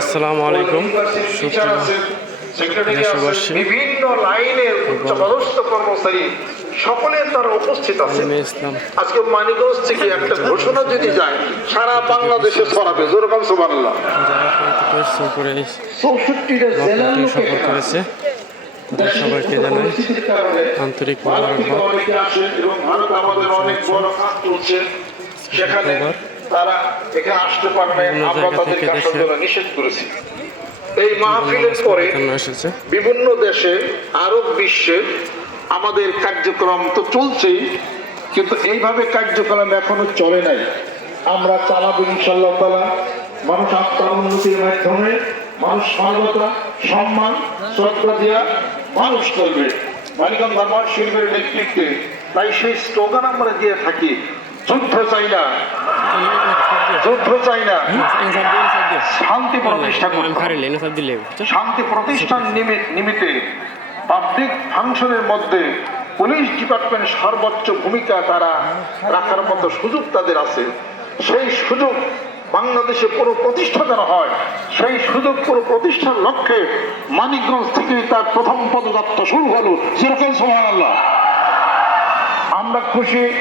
আসসালামু আলাইকুম। দেশবাসী। বিভিন্ন লাইনের উচ্চপদস্থ কর্মচারী সকলে তারা উপস্থিত আছে। আজকে মানিকগঞ্জ থেকে একটা ঘোষণা যদি যায় সারা বাংলাদেশে ছড়াবে যেরকম চৌষট্টিটা জেলার করেছে সবাইকে জানাই আন্তরিক সেখানে তারা এখানে আসতে পারে আমরা তাদেরকে আসার জন্য নিষেধ করেছি। এই মাহফিলের পরে বিভিন্ন দেশে আরব বিশ্বে আমাদের কার্যক্রম তো চলছেই কিন্তু এইভাবে কার্যক্রম এখনও চলে নাই। আমরা চালাবো ইনশাল্লাহ তালা মানুষ আত্মার উন্নতির মাধ্যমে মানুষ মানবতা সম্মান শ্রদ্ধা দিয়া মানুষ করবে মালিকাম ধর্মার শিল্পের নেতৃত্বে তাই সেই স্লোগান আমরা দিয়ে থাকি যুদ্ধ চাই না। যুদ্ধ চাই না। শান্তি প্রতিষ্ঠা শান্তি প্রতিষ্ঠান নিমি- নিমিত্তে পাবলিক ফাংশনের মধ্যে পুলিশ ডিপার্টমেন্ট সর্বোচ্চ ভূমিকা তারা রাখার মতো সুযোগ তাদের আছে। সেই সুযোগ বাংলাদেশে পুরো প্রতিষ্ঠা যেন হয় সেই সুযোগ পুরো প্রতিষ্ঠার লক্ষ্যে মানিকগঞ্জ থেকে তার প্রথম পদযাত্রা শুরু হলো। যেরকম সোহান আমরা খুশি